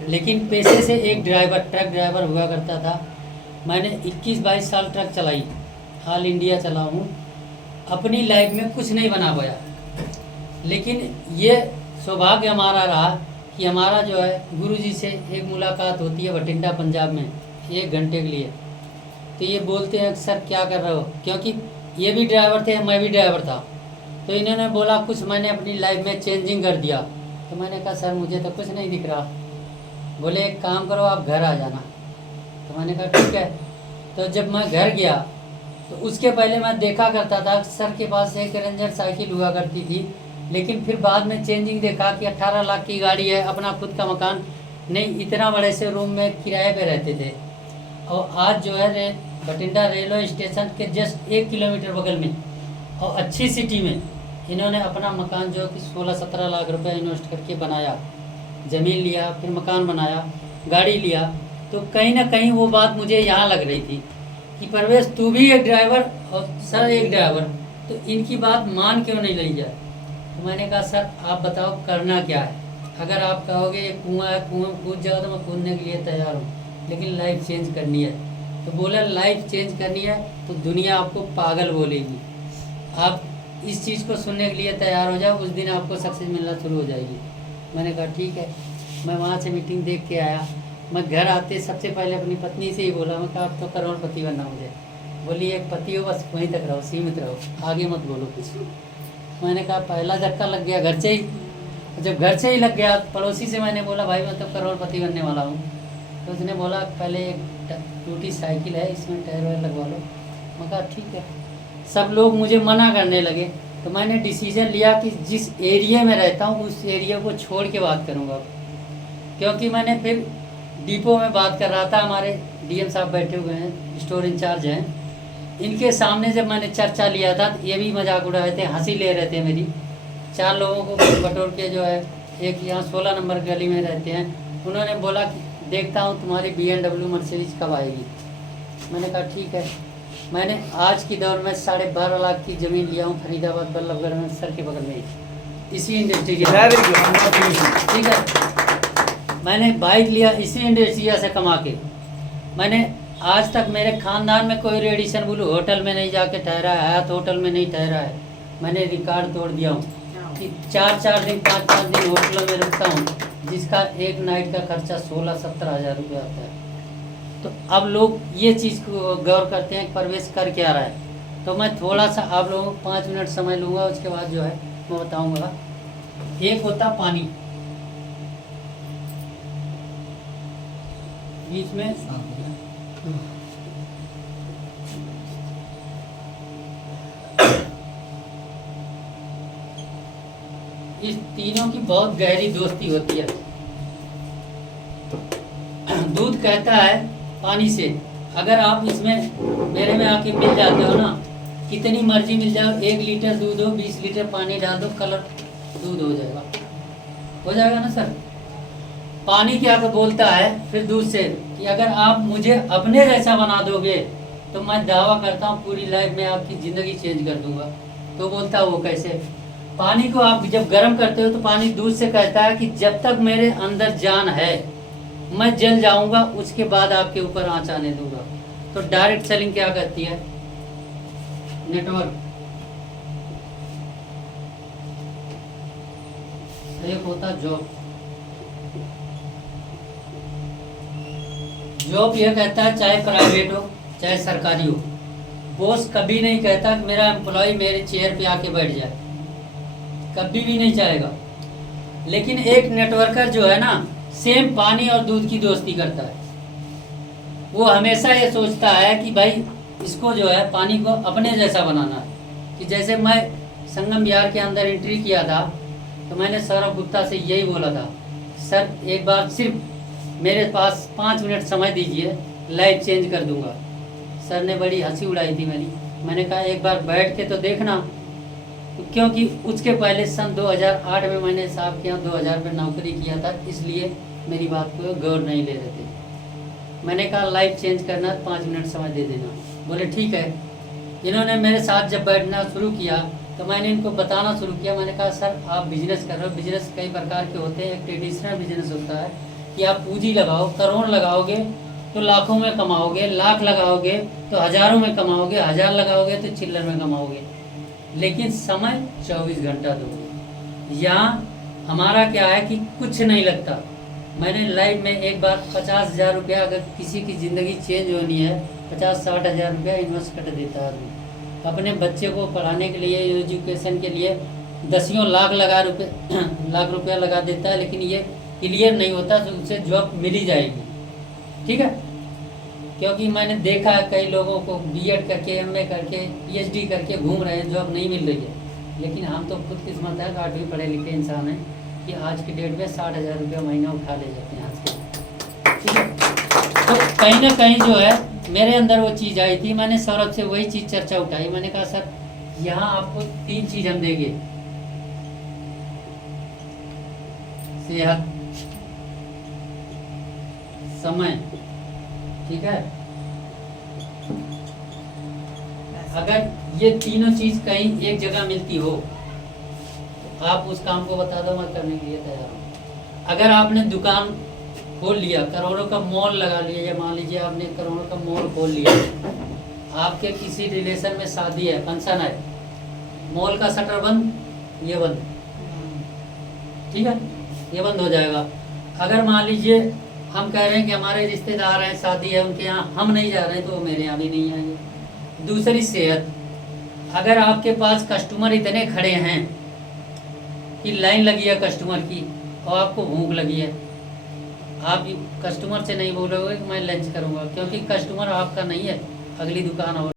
लेकिन पेशे से एक ड्राइवर, ट्रक ड्राइवर हुआ करता था। मैंने 21-22 साल ट्रक चलाई, ऑल इंडिया चला हूँ। अपनी लाइफ में कुछ नहीं बना पाया, लेकिन ये सौभाग्य हमारा रहा कि हमारा जो है गुरुजी से एक मुलाकात होती है बठिंडा पंजाब में 1 घंटे के लिए। तो ये बोलते हैं सर क्या कर रहे हो, क्योंकि ये भी ड्राइवर थे, मैं भी ड्राइवर था। तो इन्होंने बोला कुछ मैंने अपनी लाइफ में चेंजिंग कर दिया। तो मैंने कहा सर मुझे तो कुछ नहीं दिख रहा। बोले एक काम करो आप घर आ जाना। तो मैंने कहा ठीक है। तो जब मैं घर गया तो उसके पहले मैं देखा करता था सर के पास एक रेंजर साइकिल हुआ करती थी, लेकिन फिर बाद में चेंजिंग देखा कि 18 लाख की गाड़ी है, अपना खुद का मकान नहीं, इतना बड़े से रूम में किराए पे रहते थे। और आज जो है बठिंडा रेलवे स्टेशन के जस्ट 1 किलोमीटर बगल में और अच्छी सिटी में इन्होंने अपना मकान जो कि 16-17 लाख रुपए इन्वेस्ट करके बनाया, ज़मीन लिया, फिर मकान बनाया, गाड़ी लिया। तो कहीं ना कहीं वो बात मुझे यहाँ लग रही थी कि परवेश तू भी एक ड्राइवर और सर एक ड्राइवर, तो इनकी बात मान क्यों नहीं ली जाए। तो मैंने कहा सर आप बताओ करना क्या है। अगर आप कहोगे ये कुआं है, कुआं में कूद जाओ तो मैं कूदने के लिए तैयार हूँ, लेकिन लाइफ चेंज करनी है। तो बोला लाइफ चेंज करनी है तो दुनिया आपको पागल बोलेगी, आप इस चीज़ को सुनने के लिए तैयार हो जाओ, उस दिन आपको सक्सेस मिलना शुरू हो जाएगी। मैंने कहा ठीक है। मैं वहाँ से मीटिंग देख के आया। मैं घर आते सबसे पहले अपनी पत्नी से ही बोला, मैं कहा अब तो करोड़पति बनना मुझे। बोली एक पति हो बस वहीं तक रहो, सीमित रहो, आगे मत बोलो कुछ। मैंने कहा पहला झटका लग गया घर से ही। जब घर से ही लग गया, पड़ोसी से मैंने बोला भाई मैं तो करोड़पति बनने वाला हूँ। तो उसने बोला पहले एक टूटी साइकिल है, इसमें टायर वायर लगवा लो। मैं कहा ठीक है। सब लोग मुझे मना करने लगे, तो मैंने डिसीजन लिया कि जिस एरिया में रहता हूँ उस एरिया को छोड़ के बात करूँगा। क्योंकि मैंने फिर डिपो में बात कर रहा था, हमारे डीएम साहब बैठे हुए हैं, स्टोर इंचार्ज हैं, इनके सामने जब मैंने चर्चा लिया था तो ये भी मजाक उड़ा रहे थे, हंसी ले रहे थे मेरी। 4 लोगों को बटोर के जो है, एक यहाँ 16 नंबर गली में रहते हैं, उन्होंने बोला कि देखता हूँ तुम्हारी BMW मर्सिडीज कब आएगी। मैंने कहा ठीक है। मैंने आज की दौर में 12.5 लाख की ज़मीन लिया हूँ फरीदाबाद बल्लभगढ़ में, सर के बगल में ही, इसी इंडस्ट्री के। ठीक है। मैंने बाइक लिया इसी इंडस्ट्री से कमा के। मैंने आज तक मेरे ख़ानदान में कोई रेडिसन ब्लू होटल में नहीं जाके ठहरा है, हयात होटल में नहीं ठहरा है। मैंने रिकॉर्ड तोड़ दिया हूँ कि 4-4 दिन 5-5 दिन होटलों में रुकता हूँ, जिसका एक नाइट का खर्चा 16-17 हज़ार रुपये आता है। तो अब लोग ये चीज़ को गौर करते हैं कि परवेश कर क्या रहा है। तो मैं थोड़ा सा आप लोगों को 5 मिनट समय लूँगा, उसके बाद जो है मैं बताऊँगा। एक होता पानी, बीच में इस तीनों की बहुत गहरी दोस्ती होती है। दूध कहता है पानी से, अगर आप इसमें मेरे में आके मिल जाते हो ना, कितनी मर्जी मिल जाओ, 1 लीटर दूध हो, 20 लीटर पानी डाल दो, कलर दूध हो जाएगा ना सर। पानी क्या बोलता है फिर दूध से कि अगर आप मुझे अपने जैसा बना दोगे तो मैं दावा करता हूँ पूरी लाइफ में आपकी ज़िंदगी चेंज कर दूंगा। तो बोलता है वो कैसे। पानी को आप जब गर्म करते हो तो पानी दूध से कहता है कि जब तक मेरे अंदर जान है मैं जल जाऊंगा, उसके बाद आपके ऊपर आँच आने दूंगा। तो डायरेक्ट सेलिंग क्या कहती है, नेटवर्क। एक होता जॉब। जॉब यह कहता है चाहे प्राइवेट हो चाहे सरकारी हो, बॉस कभी नहीं कहता कि मेरा एम्प्लॉय मेरे चेयर पे आके बैठ जाए, कभी भी नहीं चाहेगा। लेकिन एक नेटवर्कर जो है ना, सेम पानी और दूध की दोस्ती करता है। वो हमेशा ये सोचता है कि भाई इसको जो है पानी को अपने जैसा बनाना है। कि जैसे मैं संगम बिहार के अंदर एंट्री किया था तो मैंने सौरभ गुप्ता से यही बोला था, सर एक बार सिर्फ मेरे पास 5 मिनट समय दीजिए, लाइफ चेंज कर दूंगा। सर ने बड़ी हंसी उड़ाई थी मेरी। मैंने कहा एक बार बैठ के तो देखना, क्योंकि उसके पहले सन 2008 में मैंने साहब के यहाँ 2000 में नौकरी किया था, इसलिए मेरी बात को गौर नहीं ले रहे थे। मैंने कहा लाइफ चेंज करना 5 मिनट समय दे देना। बोले ठीक है। इन्होंने मेरे साथ जब बैठना शुरू किया तो मैंने इनको बताना शुरू किया। मैंने कहा सर आप बिजनेस कर रहे हो, बिजनेस कई प्रकार के होते हैं, एक ट्रेडिशनल बिजनेस होता है, कि आप पूंजी लगाओ, करोड़ लगाओगे तो लाखों में कमाओगे, लाख लगाओगे तो हज़ारों में कमाओगे, हज़ार लगाओगे तो चिल्लर में कमाओगे, लेकिन समय 24 घंटा दोगे। यहाँ हमारा क्या है कि कुछ नहीं लगता। मैंने लाइफ में एक बार 50,000 रुपया, अगर किसी की ज़िंदगी चेंज होनी है, 50-60 हज़ार रुपया इन्वेस्ट कर देता है आदमी अपने बच्चे को पढ़ाने के लिए, एजुकेशन के लिए। दसियों लाख लाख रुपया लगा देता है, लेकिन ये क्लियर नहीं होता तो उसे जॉब मिल ही जाएगी। ठीक है, क्योंकि मैंने देखा है कई लोगों को बीएड करके, एमए करके, पीएचडी करके घूम रहे हैं, जॉब नहीं मिल रही है। लेकिन हम तो खुद किस्मत है, 8वीं पढ़े लिखे इंसान हैं कि आज की डेट में 60,000 रुपया महीना उठा ले जाते हैं आज के। ठीक है, तो कहीं ना कहीं जो है मेरे अंदर वो चीज़ आई थी। मैंने सौरभ से वही चीज़ चर्चा उठाई। मैंने कहा सर यहाँ आपको 3 चीज़ हम देंगे, सेहत, समय, ठीक है। अगर ये तीनों चीज कहीं एक जगह मिलती हो, आप उस काम को बता दो, मैं करने के लिए तैयार हूँ। अगर आपने दुकान खोल लिया, करोड़ों का मॉल लगा लिया, या मान लीजिए आपने करोड़ों का मॉल खोल लिया, आपके किसी रिलेशन में शादी है, फंक्शन है, मॉल का शटर बंद, ये बंद, ठीक है, ये बंद हो जाएगा। अगर मान लीजिए हम कह रहे हैं कि हमारे रिश्तेदार हैं, शादी है उनके यहाँ, हम नहीं जा रहे हैं, तो वो मेरे यहाँ भी नहीं आएंगे। दूसरी सेहत, अगर आपके पास कस्टमर इतने खड़े हैं कि लाइन लगी है कस्टमर की और आपको भूख लगी है, आप कस्टमर से नहीं बोलोगे कि मैं लंच करूँगा, क्योंकि कस्टमर आपका नहीं है, अगली दुकान और